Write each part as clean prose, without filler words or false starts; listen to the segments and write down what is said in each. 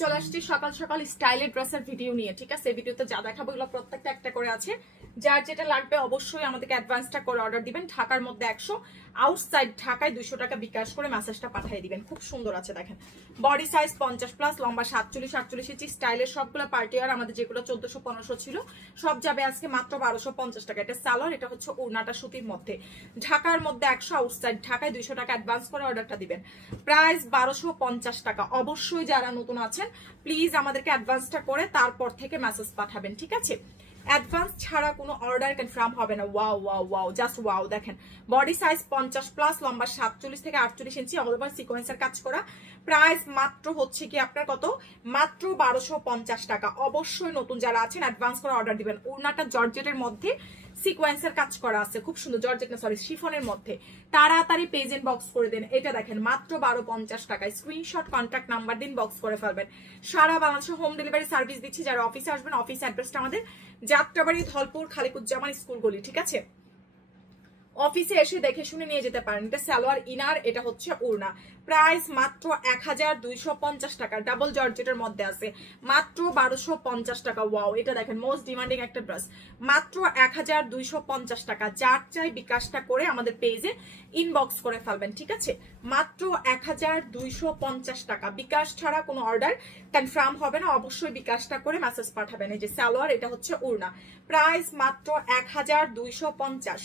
চলে আসছি সকাল সকাল স্টাইলের ড্রেসের ভিডিও নিয়ে। ঠিক আছে, ভিডিওতে যা দেখাবো এগুলো প্রত্যেকটা একটা করে আছে। যার যেটা লাগবে অবশ্যই আমাদেরকে অ্যাডভান্সটা করে অর্ডার দিবেন। ঢাকার মধ্যে 100, আউটসাইড ঢাকায় 200 টাকা বিকাশ করে মেসেজটা পাঠিয়ে দিবেন। খুব সুন্দর আছে দেখেন, বডি সাইজ 50+, লম্বা 47-48 ইঞ্চি। স্টাইলের সবগুলো পার্টি আর আমাদের যেগুলো 1400-1500 ছিল সব যাবে আজকে মাত্র 1250 টাকা। এটা সালোয়ার, এটা হচ্ছে ওড়নাটা সুতির মধ্যে। ঢাকার মধ্যে 100, আউটসাইড ঢাকায় 200 টাকা অ্যাডভান্স করে অর্ডারটা দিবেন। প্রাইস 1250 টাকা। অবশ্যই যারা নতুন আছেন প্লিজ আমাদেরকে অ্যাডভান্সটা করে তারপর থেকে মেসেজ পাঠাবেন। ঠিক আছে, অ্যাডভান্স ছাড়া কোনো অর্ডার কনফার্ম হবে না। Wow wow wow, just wow. দেখেন বডি সাইজ 50+, লম্বা 47-48 ইঞ্চি, অল ওভার সিকোয়েন্সের কাজ করা। প্রাইস মাত্র হচ্ছে কি আপনার কত, মাত্র 1250 টাকা। অবশ্যই নতুন যারা আছেন অ্যাডভান্স করে অর্ডার দিবেন। ওড়নাটা জর্জেটের মধ্যে সিকোয়েন্সের কাজ করা আছে, খুব সুন্দর। জর্জেট না, সরি, শিফনের মধ্যে। তাড়াতাড়ি পেজ এন্ড বক্স করে দেন। এটা দেখেন মাত্র 1250 টাকায়। স্ক্রিনশট, কন্ট্যাক্ট নাম্বার দিন, বক্স করে ফেলবেন। সারা বাংলাদেশে হোম ডেলিভারি সার্ভিস দিচ্ছি। যারা অফিসে আসবেন, অফিস অ্যাড্রেসটা আমাদের যাত্রাবাড়ি, ধলপুর, খালিকুজ্জামান স্কুল গলি। ঠিক আছে, অফিসে এসে দেখে শুনে নিয়ে যেতে পারেন। এটা সালোয়ার, ইনার, এটা হচ্ছে ওড়না। প্রাইস মাত্র 1250 টাকা। ডাবল জর্জেটের মধ্যে আছে, মাত্র 1250 টাকা। ওয়াও, এটা দেখেন মোস্ট ডিমান্ডিং একটা ড্রেস। মাত্র 1250 টাকা। যার চাই বিকাশটা করে আমাদের পেজে ইনবক্স করে ফেলবেন। ঠিক আছে, মাত্র 1250 টাকা। বিকাশ ছাড়া কোনো অর্ডার কনফার্ম হবে না। অবশ্যই বিকাশটা করে মেসেজ পাঠাবেন। এই যে সালোয়ার, এটা হচ্ছে ওড়না। প্রাইস মাত্র 1250,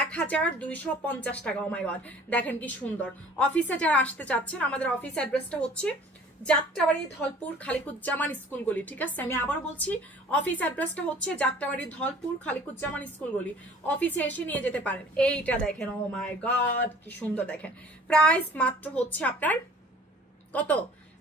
1250 টাকা। ও মাই গড, দেখেন কি সুন্দর। অফিসে যারা আসতে চাচ্ছেন, আমাদের অফিস অ্যাড্রেসটা হচ্ছে যাত্রাবাড়ি, ধলপুর, খালিকুজ্জামান স্কুল গলি। ঠিক আছে, আমি আবার বলছি, অফিস অ্যাড্রেসটা হচ্ছে যাত্রাবাড়ি, ধলপুর, খালিকুজ্জামান স্কুল গলি। অফিসে এসে নিয়ে যেতে পারেন। এইটা দেখেন, ও মাই গড কি সুন্দর। দেখেন প্রাইস মাত্র হচ্ছে আপনার কত,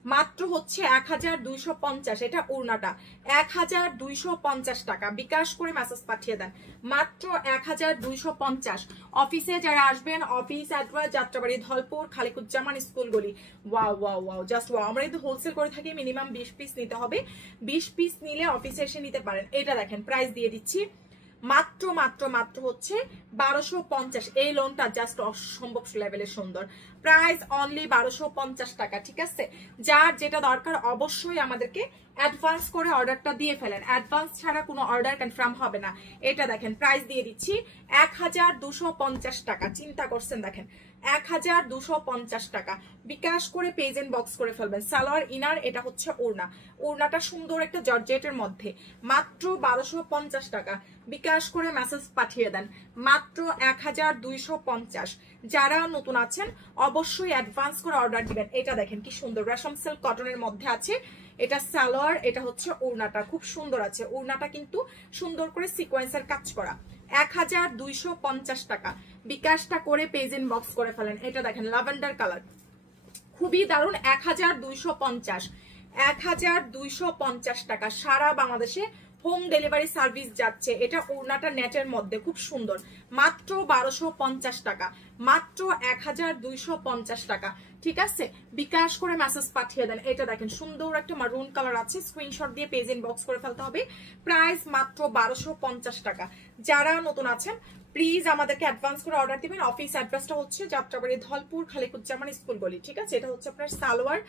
মাত্র হচ্ছে 1250। এটা ওড়নাটা 1250 টাকা। বিকাশ করে মেসেজ পাঠিয়ে দেন। মাত্র 1250। অফিসে যারা আসবেন, office address Jatrabari, Dholpur, Khaliquzzaman school গলি। Wow wow wow, just wow. আমরা কিন্তু হোলসেল করে থাকি, মিনিমাম 20 পিস নিতে হবে। 20 পিস নিলে অফিসে এসে নিতে পারেন। এটা দেখেন প্রাইস দিয়ে দিচ্ছি মাত্র মাত্র মাত্র হচ্ছে 1250। এই লোনটা জাস্ট অসম্ভব লেভেলের সুন্দর। প্রাইস অনলি 1250 টাকা। ঠিক আছে, যার যেটা দরকার অবশ্যই আমাদেরকে অ্যাডভান্স করে অর্ডারটা দিয়ে ফেলেন। অ্যাডভান্স ছাড়া কোনো অর্ডার কনফার্ম হবে না। এটা দেখেন প্রাইস দিয়ে দিচ্ছি 1250 টাকা। চিন্তা করছেন, দেখেন 1250 টাকা। বিকাশ করে পেজ এন্ড বক্স করে ফেলবেন। সালোয়ার, ইনার, এটা হচ্ছে ওড়না। ওড়নাটা সুন্দর একটা জর্জেটের মধ্যে। মাত্র 1250 টাকা। বিকাশ করে মেসেজ পাঠিয়ে দেন। মাত্র 1250। যারা নতুন আছেন অবশ্যই অ্যাডভান্স করে অর্ডার দিবেন। এটা দেখেন কি সুন্দর, রেশম সিল্ক কটনের মধ্যে আছে। এটা সালোয়ার, এটা হচ্ছে ওড়নাটা, খুব সুন্দর আছে। ওড়নাটা কিন্তু সুন্দর করে সিকোয়েন্সের কাজ করা। 1250 টাকা। বিকাশটা করে পেজ ইন বক্স করে ফেলেন। এটা দেখেন ল্যাভেন্ডার কালার, খুবই দারুণ। 1250, 1250 টাকা। সারা বাংলাদেশে হোম ডেলিভারি সার্ভিস যাচ্ছে। এটা ওড়নাটা নেটের মধ্যে, খুব সুন্দর। মাত্র 1250 টাকা। মাত্র 1250 টাকা। ঠিক আছে, বিকাশ করে মেসেজ পাঠিয়ে দেন। এটা দেখেন সুন্দর একটা মারুন কালার আছে। স্ক্রিনশট দিয়ে পেজ ইন বক্স করে ফেলতে হবে। প্রাইস মাত্র 1250 টাকা। যারা নতুন আছেন প্লিজ আমাদেরকে অ্যাডভান্স করে অর্ডার দিবেন। অফিস অ্যাড্রেসটা হচ্ছে যাত্রাবাড়ি, ধলপুর, খালিকুজ্জামান স্কুল গলি। ঠিক আছে, এটা হচ্ছে আপনার সালোয়ার,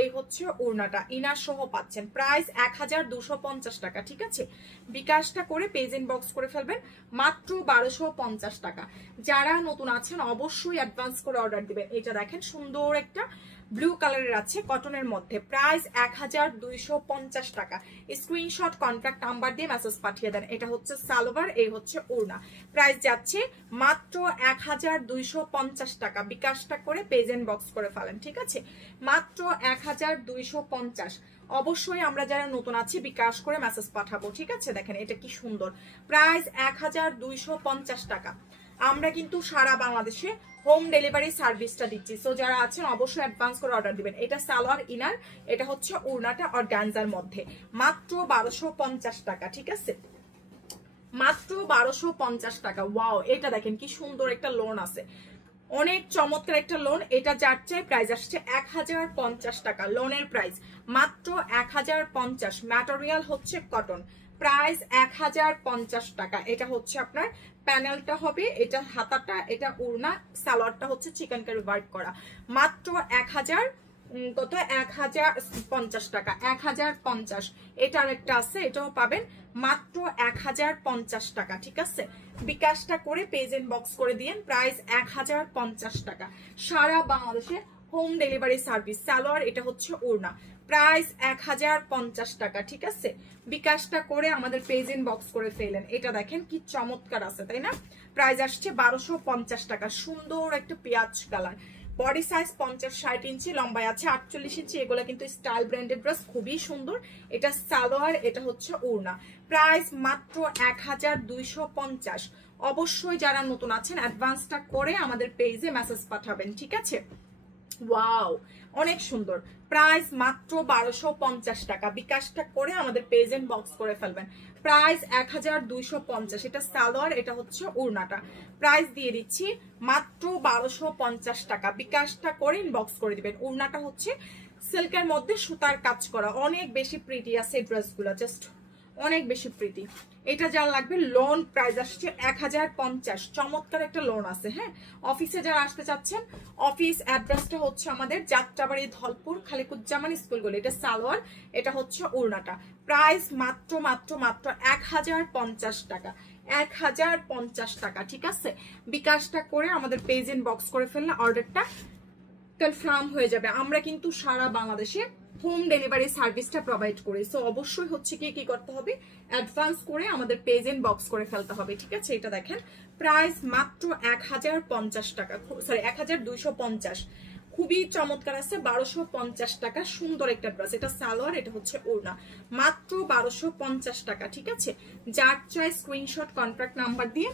এই হচ্ছে ওড়নাটা, ইনার সহ পাচ্ছেন। প্রাইস 1250 টাকা। ঠিক আছে, বিকাশটা করে পেজ ইন বক্স করে ফেলবেন। মাত্র 1250 টাকা। যারা নতুন আছেন অবশ্যই অ্যাডভান্স করে অর্ডার দিবেন। এটা দেখেন সুন্দর একটা ব্লু কালারের আছে, কটনের মধ্যে। প্রাইস 1250 টাকা। স্ক্রিনশট, কন্ট্যাক্ট নাম্বার দিয়ে মেসেজ পাঠিয়ে দেন। এটা হচ্ছে সালোয়ার, এই হচ্ছে ওড়না। প্রাইস যাচ্ছে মাত্র 1250 টাকা। বিকাশটা করে পেজ এন্ড বক্স করে ফেলেন। ঠিক আছে, মাত্র 1250। অবশ্যই আমরা যারা নতুন আছি বিকাশ করে মেসেজ পাঠাবো। ঠিক আছে, দেখেন এটা কি সুন্দর। প্রাইস 1250 টাকা। আমরা কিন্তু সারা বাংলাদেশে হোম ডেলিভারি সার্ভিসটা দিচ্ছি। সো যারা আছেন অবশ্যই অ্যাডভান্স করে অর্ডার দিবেন। এটা সালোয়ার, ইনার, এটা হচ্ছে ওড়নাটা অর্গানজার মধ্যে। মাত্র 1250 টাকা। ঠিক আছে, মাত্র 1250 টাকা। ওয়াও, এটা দেখেন কি সুন্দর একটা লোন আছে, অনেক চমৎকার একটা লোন। এটা যার চাই প্রাইস আসছে 1050 টাকা। লোনের প্রাইস মাত্র 1050। ম্যাটেরিয়াল হচ্ছে কটন। প্রাইস 1050 টাকা। এটা হচ্ছে আপনার প্যানেলটা হবে, এটা হাতাটা, এটা ওড়না, সালোয়ারটা হচ্ছে চিকেন কারি ওয়ার্ক করা। মাত্র 1000 কত 1050 টাকা, 1050। এটার একটা আছে, এটাও পাবেন মাত্র 1050 টাকা, ঠিক আছে। বিকাশটা করে পেজ ইনবক্স করে দিয়েন, প্রাইস 1050 টাকা, সারা বাংলাদেশে হোম ডেলিভারি সার্ভিস। সালোয়ার, এটা হচ্ছে ওড়না, প্রাইস 1050 টাকা, ঠিক আছে। বিকাশটা করে আমাদের পেজ ইনবক্স করে ফেলেন। এটা দেখেন কি চমৎকার আছে, তাই না? প্রাইস আসছে 1250 টাকা, সুন্দর একটা পেঁয়াজ কালার। বডি সাইজ 50-60 ইঞ্চি, লম্বায় আছে 48 ইঞ্চি। এগুলো কিন্তু স্টাইল ব্র্যান্ডেড ড্রেস, খুবই সুন্দর। এটা সালোয়ার, এটা হচ্ছে ওড়না, প্রাইস মাত্র 1250। অবশ্যই যারা নতুন আছেন অ্যাডভান্সটা করে আমাদের পেজে মেসেজ পাঠাবেন, ঠিক আছে। ওয়াও, অনেক সুন্দর, প্রাইস মাত্র 1250 টাকা। বিকাশটা করে আমাদের পেজ ইনবক্স করে ফেলবেন, প্রাইস 1250। এটা সালোয়ার, এটা হচ্ছে ওড়নাটা, প্রাইস দিয়ে দিচ্ছি মাত্র 1250 টাকা। বিকাশটা করে ইনবক্স করে দিবেন। ওড়নাটা হচ্ছে সিল্কের মধ্যে সুতার কাজ করা, অনেক বেশি প্রিটি আছে এই ড্রেসগুলো, জাস্ট অনেক বেশি প্রিটি। এটা যা লাগবে লোন, প্রাইস আসছে 1050। চমৎকার একটা লোন আছে, হ্যাঁ। অফিসে যারা আসতে চাচ্ছেন, অফিস অ্যাড্রেসটা হচ্ছে আমাদের যাত্রাবাড়ি, ধলপুর, খালিকুজ্জামান স্কুলগুলো। এটা সালোয়ার, এটা হচ্ছে ওড়নাটা, প্রাইস মাত্র মাত্র মাত্র 1050 টাকা, 1050 টাকা, ঠিক আছে। বিকাশটা করে আমাদের পেজ ইনবক্স করে ফেললে অর্ডারটা কনফার্ম হয়ে যাবে। আমরা কিন্তু সারা বাংলাদেশে হোম ডেলিভারি সার্ভিসটা প্রোভাইড করি। সো অবশ্যই হচ্ছে কি করতে হবে, অ্যাডভান্স করে আমাদের পেজ ইনবক্স করে ফেলতে হবে, ঠিক আছে। এটা দেখেন, প্রাইস মাত্র 1050 টাকা, সরি 1250। খুবই চমৎকার আছে, 1250 টাকা, সুন্দর একটা ড্রেস। এটা সালোয়ার, এটা হচ্ছে ওড়না, মাত্র 1250 টাকা, ঠিক আছে। যার চাই স্ক্রিনশট কন্ট্যাক্ট নাম্বার দিয়ে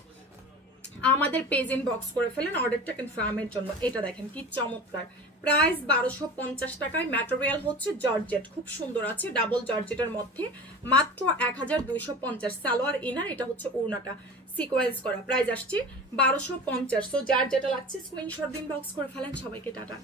আমাদের পেজ ইনবক্স করে ফেলেন অর্ডারটা কনফার্মের জন্য। এটা দেখেন কি চমৎকার, প্রাইস 1250 টাকায়। ম্যাটেরিয়াল হচ্ছে জর্জেট, খুব সুন্দর আছে, ডাবল জর্জেটের মধ্যে, মাত্র 1250। সালোয়ার ইনার, এটা হচ্ছে ওড়নাটা সিকোয়েন্স করা, প্রাইস আসছে 1250। সো যার যেটা লাগছে স্ক্রিনশট ইনবক্স করে ফেলেন। সবাইকে টাটা।